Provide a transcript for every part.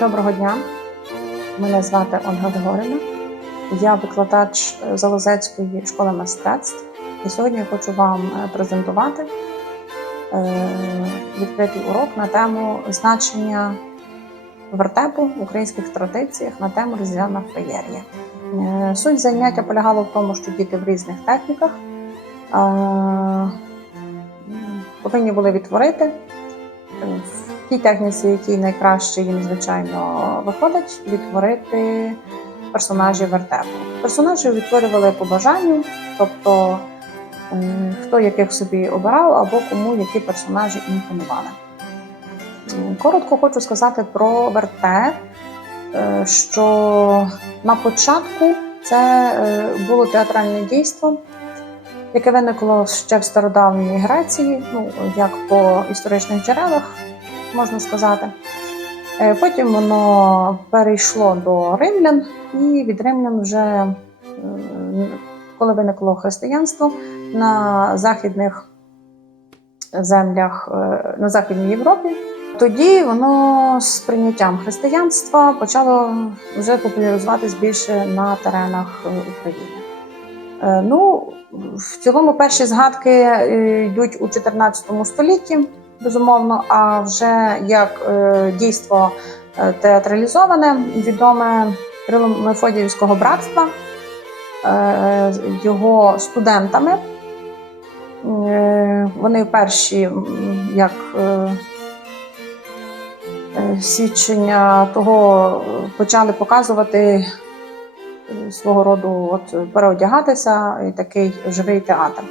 Доброго дня. Мене звати Ольга Григорівна. Я викладач Залозецької школи мистецтв. І сьогодні я хочу вам е, презентувати е, відкритий урок на тему значення вертепу в українських традиціях на тему різдвяна феєрія. Е, Суть заняття полягала в тому, що діти в різних техніках повинні були відтворити тій техніці, якій найкраще їм, звичайно, виходить, відтворити персонажів вертепу. Персонажів відтворювали по бажанню, тобто хто яких собі обирав або кому які персонажі імпонували. Коротко хочу сказати про вертеп, е, що на початку це е, було театральне дійство, яке виникло ще в стародавній Греції, ну як по історичних джерелах можна сказати. Е, Потім воно перейшло до римлян, і від римлян вже, е, коли виникло християнство на західних землях е, на Західній Європі, тоді воно з прийняттям християнства почало вже популяризуватись більше на теренах України. Ну, в цілому перші згадки йдуть у 14 столітті, безумовно, а вже як е, дійство е, театралізоване, відоме крило Мефодіївського братства е, його студентами. Вони перші, як свідчення того почали показувати свого роду от, переодягатися і такий живий театр.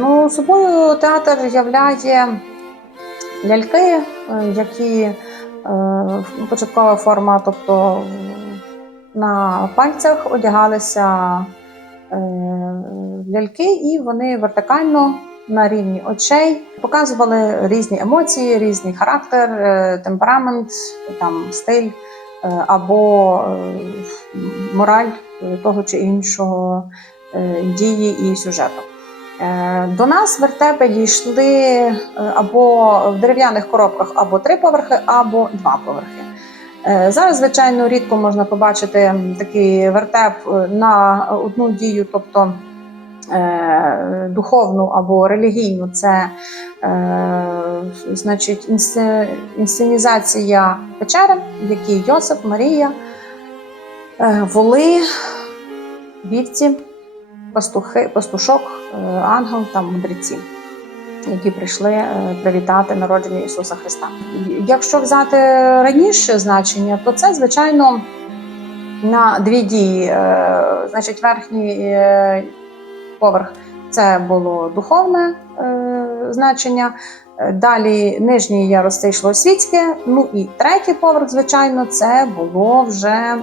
Ну, собою театр являє ляльки, е, які е, початкова форма, тобто на пальцях одягалися е, ляльки, і вони вертикально на рівні очей показували різні емоції, різний характер, темперамент, там стиль або мораль того чи іншого дії і сюжету. Е, До нас вертепи дійшли е, або в дерев'яних коробках або три поверхи, або два поверхи. Е, Зараз, звичайно, рідко можна побачити такий вертеп на одну дію, тобто духовну або релігійну. Це значить інсценізація печери, в якій Йосип, Марія, воли, вівці, пастухи, пастушок, е, ангел та мудреці. Які прийшли е, привітати народження Ісуса Христа. Якщо взяти раніше значення, то це звичайно на дві дії. Е, Значить, верхній поверх це було духовне значення. Е, Далі нижній ярус йшло світське. Ну і третій поверх, звичайно, це було вже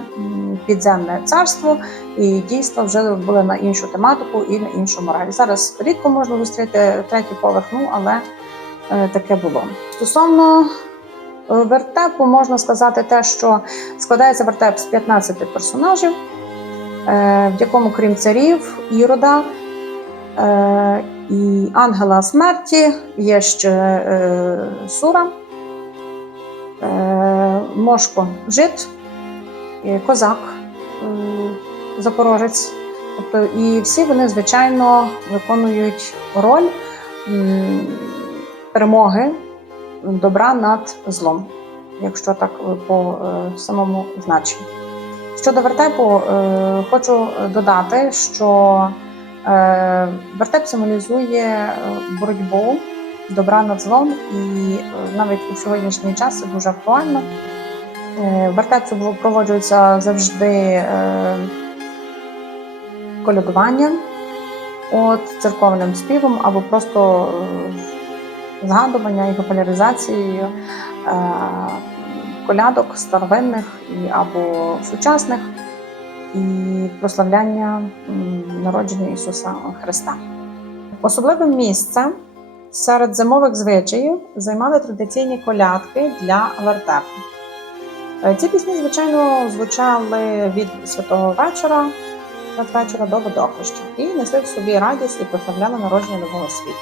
підземне царство, і дійства вже були на іншу тематику і на іншу мораль. Зараз рідко можна зустріти третій поверх, ну але е, таке було. Стосовно е, вертепу, можна сказати те, що складається вертеп з 15 персонажів, в якому, крім царів, ірода. Е, і ангела смерті є ще е, Сура, е, Мошко Жит, і Козак, е, Запорожець. Тобто, і всі вони, звичайно, виконують роль м, перемоги добра над злом, якщо так е, по е, самому значенню. Щодо вертепу, е, хочу додати, що Е, Вертеп символізує е, боротьбу добра над злом, і е, навіть у сьогоднішній час це дуже актуально. Е, Вертеп супроводжується завжди е, колядуванням, от, церковним співом або просто е, згадування і популяризацією е, колядок старовинних або сучасних і прославляння народження Ісуса Христа. Особливе місце серед зимових звичаїв займали традиційні колядки для вертепу. Е, Ці пісні, звичайно, звучали від святого вечора надвечора до водохреща і несли в собі радість і прославляли народження нового світу.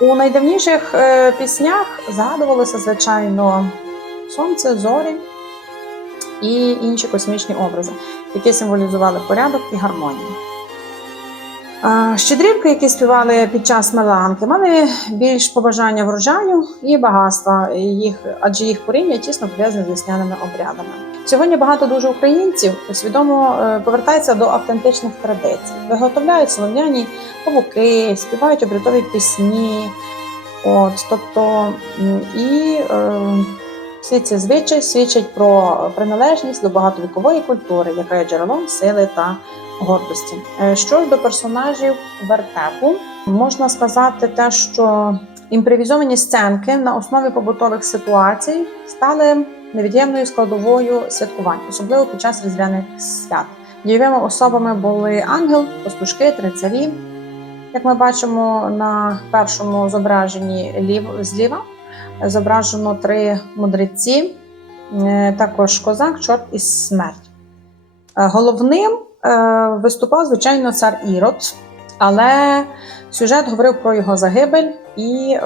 У найдавніших е, піснях згадувалося, звичайно, сонце, зорі і інші космічні образи, які символізували порядок і гармонію. Щедрівки, які співали під час меланки, мали більш побажання врожаю і багатства, їх, адже їх коріння тісно пов'язане з весняними обрядами. Сьогодні багато дуже українців свідомо е, повертаються до автентичних традицій, виготовляють солом'яні павуки, співають обрядові пісні. От, тобто, і е, всі ці звичаї свідчать про приналежність до багатовікової культури, яка є джерелом сили та гордості. Е, Що ж до персонажів вертепу, можна сказати те, що імпровізовані сценки на основі побутових ситуацій стали невід'ємною складовою святкувань, особливо під час різдвяних свят. Дієвими особами були ангел, пастушки, три царі. Як ми бачимо на першому зображенні лів- зліва, зображено три мудреці, е, також козак, чорт і смерть. Е, Головним е, виступав, звичайно, цар Ірод, але сюжет говорив про його загибель, і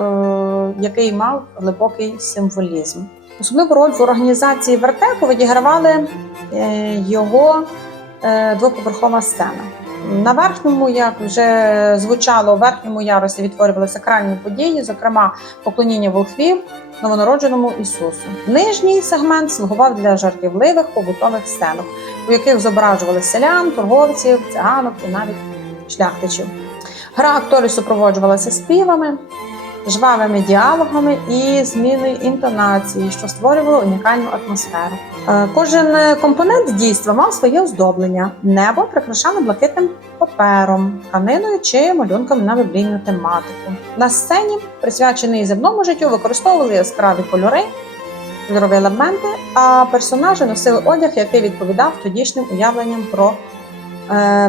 який мав глибокий символізм. Особливу роль в організації вертепу відігравали його двоповерхова сцена. На верхньому, як вже звучало, у верхньому ярусі відтворювалися сакральні події, зокрема поклоніння волхвів новонародженому Ісусу. Нижній сегмент слугував для жартівливих побутових сценок, у яких зображували селян, торговців, циганок і навіть шляхтичів. Гра акторів супроводжувалася співами, жвавими діалогами і зміною інтонації, що створювало унікальну атмосферу. Е, Кожен компонент дійства мав своє оздоблення. Небо прикрашали блакитним папером, тканиною чи малюнками на біблійну тематику. На сцені, присвяченій земному життю, використовували яскраві кольори, кольорові елементи, а персонажі носили одяг, який відповідав тодішнім уявленням про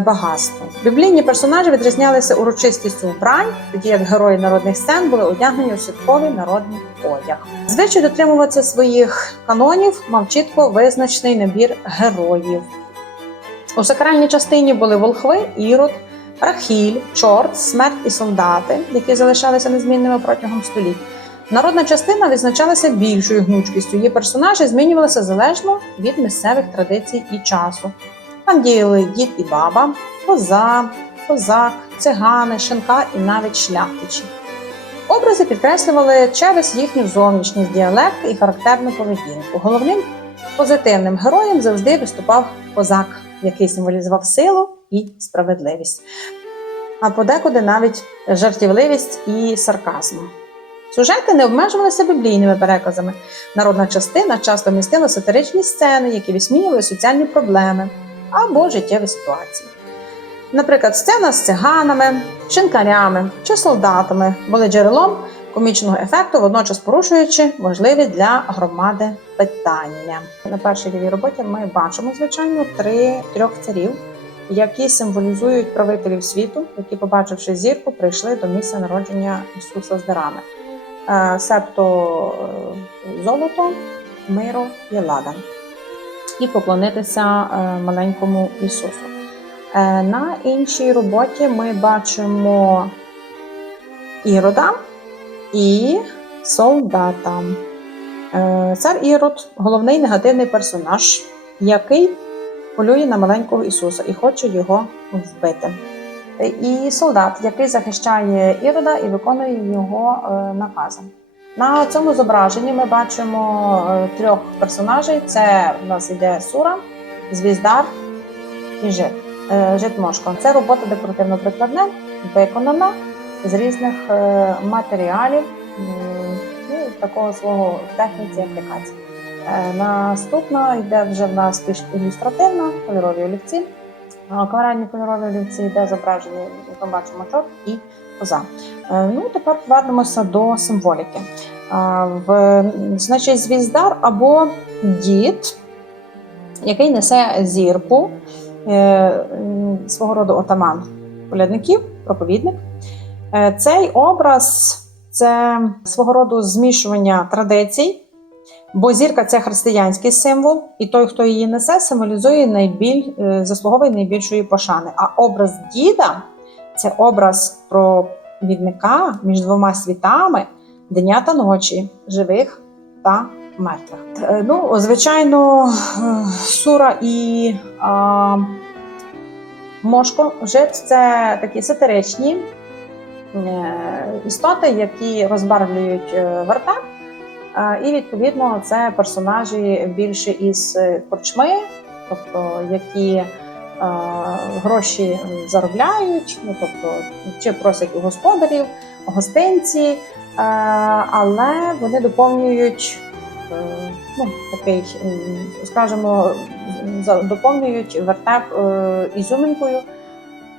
багатство. Біблійні персонажі відрізнялися урочистістю вбрань, тоді як герої народних сцен були одягнені у святковий народний одяг. Звичай дотримуватися своїх канонів мав чітко визначений набір героїв. У сакральній частині були волхви, ірод, рахіль, чорт, смерть і солдати, які залишалися незмінними протягом століть. Народна частина відзначалася більшою гнучкістю. Її персонажі змінювалися залежно від місцевих традицій і часу. Там діяли дід і баба, коза, козак, цигани, шинка і навіть шляхтичі. Образи підкреслювали через їхню зовнішність, діалект і характерну поведінку. Головним позитивним героєм завжди виступав козак, який символізував силу і справедливість, а подекуди навіть жартівливість і сарказм. Сюжети не обмежувалися біблійними переказами. Народна частина часто містила сатиричні сцени, які висміювали соціальні проблеми або життєві ситуації. Наприклад, сцена з циганами, шинкарями чи солдатами були джерелом комічного ефекту, водночас порушуючи можливі для громади питання. На першій рівій роботі ми бачимо, звичайно, три трьох царів, які символізують правителів світу, які, побачивши зірку, прийшли до місця народження Ісуса з дарами. Е, Себто е, золото, миру і лада. І поклонитися е, маленькому Ісусу. Е, На іншій роботі ми бачимо Ірода і солдата. Е, Цар Ірод головний негативний персонаж, який полює на маленького Ісуса і хоче його вбити. І солдат, який захищає Ірода і виконує його накази. На цьому зображенні ми бачимо е, трьох персонажей: це в нас іде Сура, Звіздар і Жит. Е, Жит Мошко. Це робота декоративно-прикладна, виконана з різних е, матеріалів, ну, такого свого техніці аплікації. Наступна йде вже в нас більш ілюстративна, кольорові олівці. Акварельні кольорові олівці йде зображені, ми бачимо, чорт і коза. Е, Ну, тепер повернемося до символіки. В, значить, звіздар або дід, який несе зірку, е, свого роду отаман колядників, проповідник. Е, Цей образ це свого роду змішування традицій, бо зірка це християнський символ, і той, хто її несе, символізує найбіль, е, заслуговує найбільшої пошани. А образ діда це образ провідника між двома світами дня та ночі, живих та мертвих. Е, Ну, звичайно, Сура і а, Мошко жит це такі сатиричні е, істоти, які розбарвлюють е, вертеп. І відповідно це персонажі більше із корчми, тобто які гроші заробляють, ну тобто чи просять у господарів, гостинці, е, але вони доповнюють е, ну, такий, скажімо, доповнюють вертеп е, ізюминкою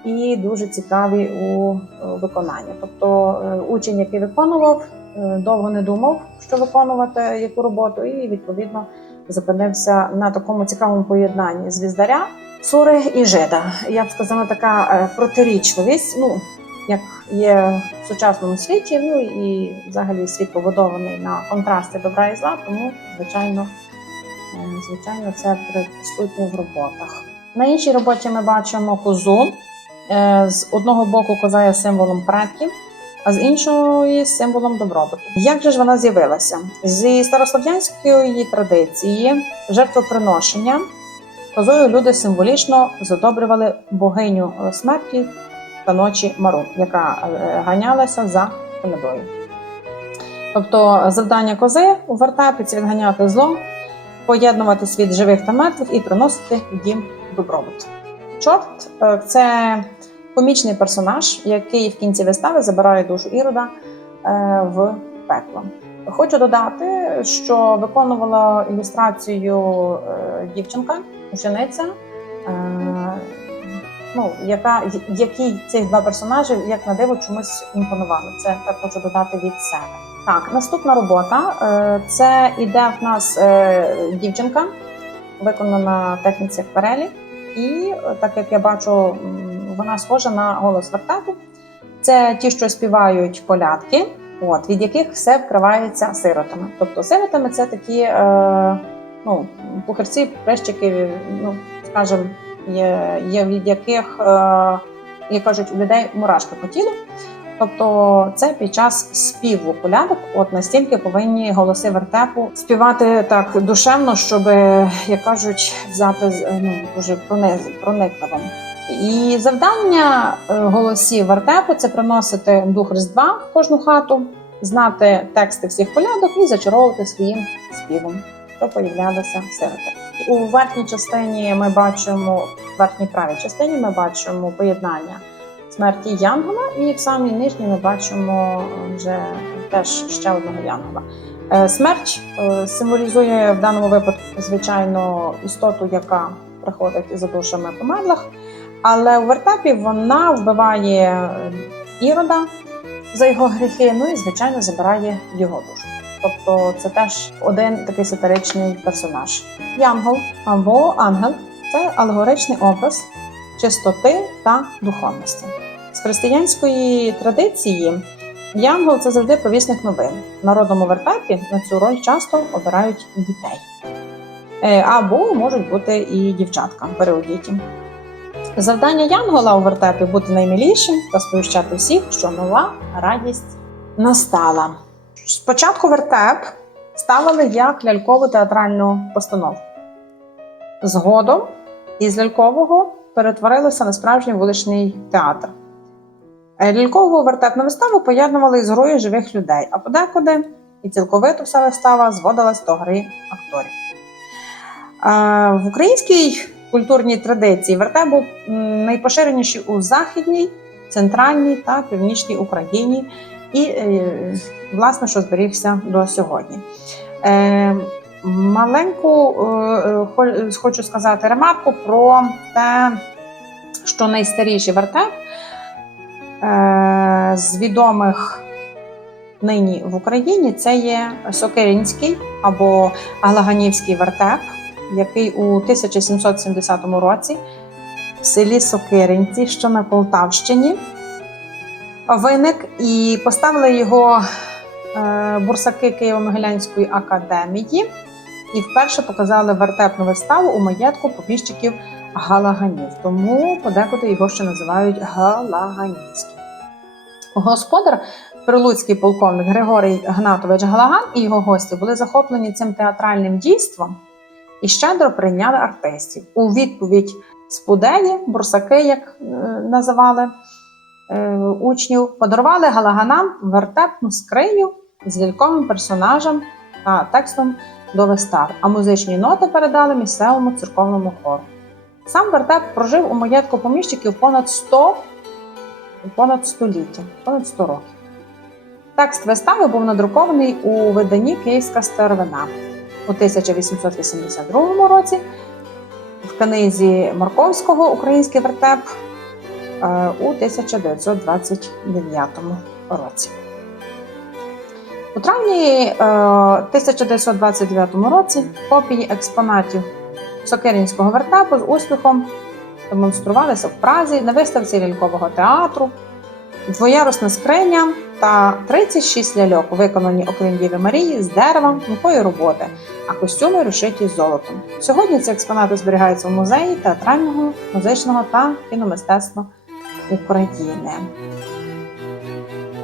і дуже цікаві у е, виконанні. Тобто е, учень, який виконував, е, довго не думав, що виконувати яку роботу, і відповідно зупинився на такому цікавому поєднанні звіздаря, сури і жида. Я б сказала, така е, протирічливість. Ну, як є в сучасному світі, ну і взагалі світ побудований на контрасті добра і зла, тому звичайно, е, звичайно, це присутнє в роботах. На іншій роботі ми бачимо козу. Е, З одного боку коза є символом предків, а з іншого символом добробуту. Як же ж вона з'явилася? Зі старослов'янської традиції жертвоприношення козою люди символічно задобрювали богиню смерті та ночі Мару, яка е, ганялася за колядою. Тобто завдання кози у вертепі це відганяти зло, поєднувати світ живих та мертвих і приносити дім добробут. Чорт е, це комічний персонаж, який в кінці вистави забирає душу Ірода е, в пекло. Хочу додати, що виконувала ілюстрацію дівчинка, учениця, е, ну, яка, якій ці два персонажі, як на диво, чомусь імпонували. Це так хочу додати від себе. Так, наступна робота е, це іде в нас е, дівчинка, виконана в техніці акварелі. І так як я бачу, вона схожа на голос вертепу. Це ті, що співають колядки, от, від яких все вкривається сиротами. Тобто сиротами це такі ну, пухарці, прищики, ну, скажімо, є, є від яких, е, як кажуть, у людей мурашки по тілу. Тобто це під час співу колядок, от настільки повинні голоси вертепу співати так душевно, щоб, як кажуть, взяти ну, дуже проникливо. І завдання е, голосів вертепу це приносити дух Різдва в кожну хату, знати тексти всіх колядок і зачаровувати своїм співом, то появлялися сироти. У верхній частині ми бачимо, в верхній правій частині ми бачимо поєднання смерті Янгола, і в самій нижній ми бачимо е, вже теж ще одного Янгола. Е, Смерть е, символізує в даному випадку, звичайно, істоту, яка приходить за душами померлих. Але у вертепі вона вбиває ірода за його гріхи, ну і звичайно забирає його душу. Тобто це теж один такий сатиричний персонаж. Янгол або ангел це алегоричний образ чистоти та духовності. З християнської традиції Янгол це завжди провісник новин. В народному вертепі на цю роль часто обирають дітей. Е, Або можуть бути і дівчатка переодіті. Завдання Янгола у вертепі бути наймилішим та сповіщати всіх, що нова радість настала. Спочатку вертеп ставили як лялькову театральну постанову. Згодом із лялькового перетворилося на справжній вуличний театр. Е, Лялькову вертепну виставу поєднували із грою живих людей, а подекуди і цілковито вся вистава зводилась до гри акторів. Е, В українській культурній традиції вертеп був найпоширеніший у Західній, Центральній та Північній Україні, і, е, власне, що зберігся до сьогодні. Е, Маленьку е, хо- хочу сказати ремарку про те, що найстаріший вертеп з відомих нині в Україні це є Сокиринський або Алаганівський вертеп, який у 1770 році в селі Сокиринці, що на Полтавщині, виник і поставили його е, бурсаки Києво-Могилянської академії і вперше показали вертепну виставу у маєтку поміщиків Галаганів. Тому подекуди його ще називають Галаганівський. Господар прилуцький полковник Григорій Гнатович Галаган і його гості були захоплені цим театральним дійством і щедро прийняли артистів. У відповідь спудеї, бурсаки, як е, називали учнів, подарували Галаганам вертепну скриню з ляльковим персонажем та текстом до вистав, а музичні ноти передали місцевому церковному хору. Сам вертеп прожив у маєтку поміщиків понад 100 понад століття, понад 100 років. Текст вистави був надрукований у виданні Київська старовина у 1882 році. В книзі Марковського Український вертеп е, у 1929 році. У травні е, 1929 році копії експонатів Сокиринського вертепу з успіхом демонструвалися в Празі на виставці лялькового театру, двоярусна скриня та 36 ляльок, виконані окрім Діви Марії з дерева м'якої роботи, а костюми розшиті золотом. Сьогодні ці експонати зберігаються в музеї театрального, музичного та кіномистецтва України.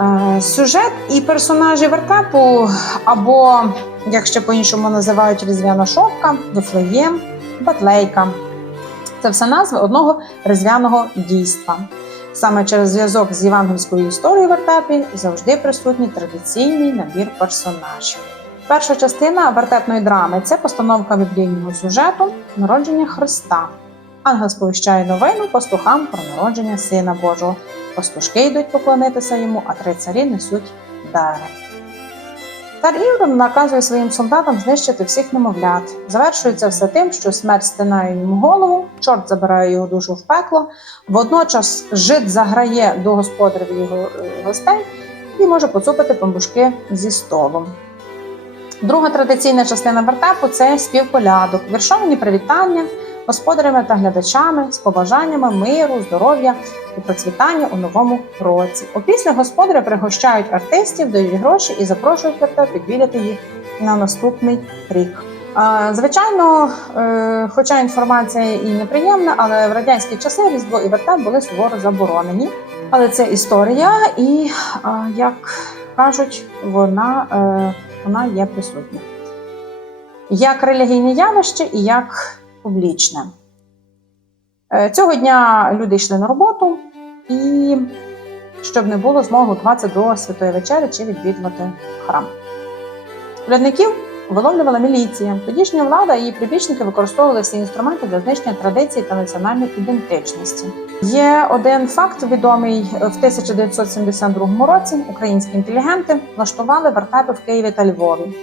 Е, Сюжет і персонажі вертепу, або, як ще по-іншому називають різдвяна шопка, Вифлеєм, Батлейка. Це все назви одного різдвяного дійства. Саме через зв'язок з євангельською історією вертепі завжди присутній традиційний набір персонажів. Перша частина вертепної драми це постановка біблійного сюжету народження Христа. Ангел сповіщає новину пастухам про народження Сина Божого. Пастушки йдуть поклонитися йому, а три царі несуть дари. Цар Ігор наказує своїм солдатам знищити всіх немовлят. Завершується все тим, що смерть стинає йому голову, чорт забирає його душу в пекло. Водночас жид заграє до господарів його е, гостей і може поцупити памбушки зі столом. Друга традиційна частина вертепу це спів колядок, віршовані привітання господарями та глядачами з побажаннями миру, здоров'я і процвітання у новому році. Опісля господарі пригощають артистів, дають гроші і запрошують вертеп відвідати їх на наступний рік. Звичайно, е, хоча інформація і неприємна, але в радянські часи Різдво і вертеп були суворо заборонені. Але це історія, і як кажуть, вона, е, вона є присутня. Як релігійне явище і як публічне. Е, Цього дня люди йшли на роботу, і щоб не було змоги готуватися до святої вечері чи відвідувати храм. Колядників виловлювала міліція. Тодішня влада і прибічники використовували всі інструменти для знищення традицій та національної ідентичності. Є один факт відомий в 1972 році. Українські інтелігенти влаштували вертепи в Києві та Львові.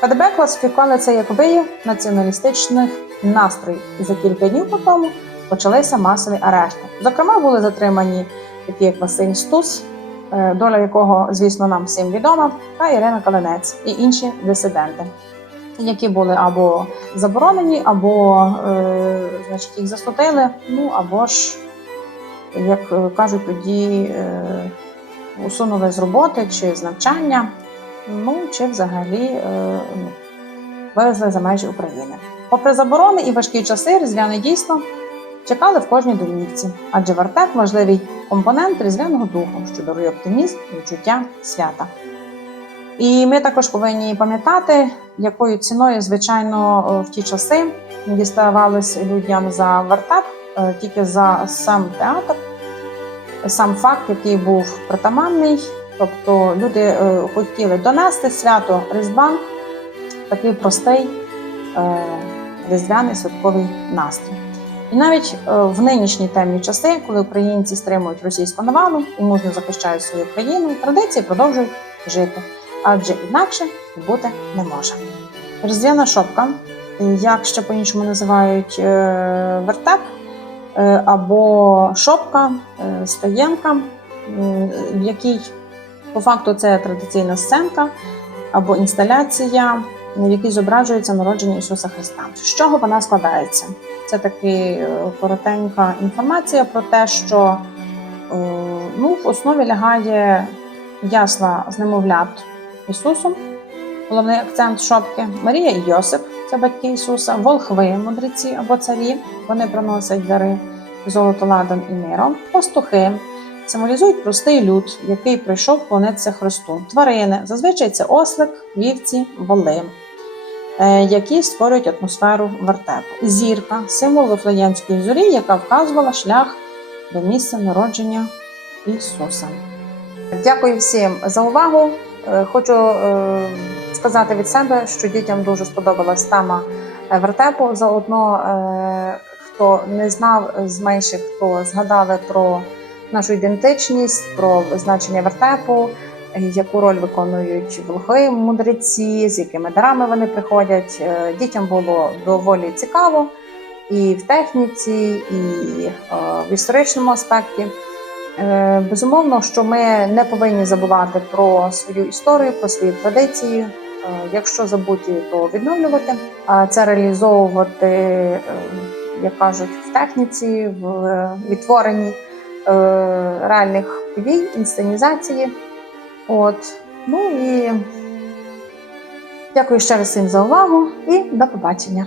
КДБ класифікували це як вияв націоналістичних настроїв, і за кілька днів по тому почалися масові арешти. Зокрема, були затримані такі як Василь Стус, е, доля якого, звісно, нам всім відома, та Ірина Калинець і інші дисиденти, які були або заборонені, або е, значить, їх засудили, ну або ж, як е, кажуть, тоді е, усунули з роботи чи з навчання. Ну чи взагалі е, ну, вивезли за межі України. Попри заборони і важкі часи, різдвяне дійство чекали в кожній домівці, адже вертеп важливий компонент різдвяного духу, що дарує оптимізм і відчуття свята. І ми також повинні пам'ятати, якою ціною, звичайно, в ті часи діставалися людям за вертеп, е, тільки за сам театр, сам факт, який був притаманний. Тобто люди е, хотіли донести свято Різдва, такий простий е, різдвяний святковий настрій. І навіть е, в нинішні темні часи, коли українці стримують російську навалу і мужньо захищають свою країну, традиції продовжують жити, адже інакше бути не може. Різдвяна шопка, як ще по-іншому називають е, вертеп, або шопка, стоєнка, в якій по факту це традиційна сценка або інсталяція, в якій зображується народження Ісуса Христа. З чого вона складається? Це така коротенька інформація про те, що е, ну, в основі лягає ясла з немовлят Ісусом, головний акцент шопки, Марія і Йосип, це батьки Ісуса, волхви, мудреці або царі, вони приносять дари золото, ладом і миром, пастухи. Символізують простий люд, який прийшов клонитися Христу. Тварини зазвичай це ослик, вівці, воли, е, які створюють атмосферу вертепу. Зірка символ Вифлеємської зорі, яка вказувала шлях до місця народження Ісуса. Дякую всім за увагу. Е, Хочу е, сказати від себе, що дітям дуже сподобалась тема вертепу. Заодно, хто не знав з менших, хто згадали про нашу ідентичність, про значення вертепу, е, яку роль виконують волхви, мудреці, з якими дарами вони приходять. Е, Дітям було доволі цікаво і в техніці, і е, в історичному аспекті. Безумовно, що ми не повинні забувати про свою історію, про свої традиції. Якщо забуті, то відновлювати, це реалізовувати, як кажуть, в техніці, в відтворенні реальних подій, інсценізації. От. Ну і дякую ще раз всім за увагу і до побачення.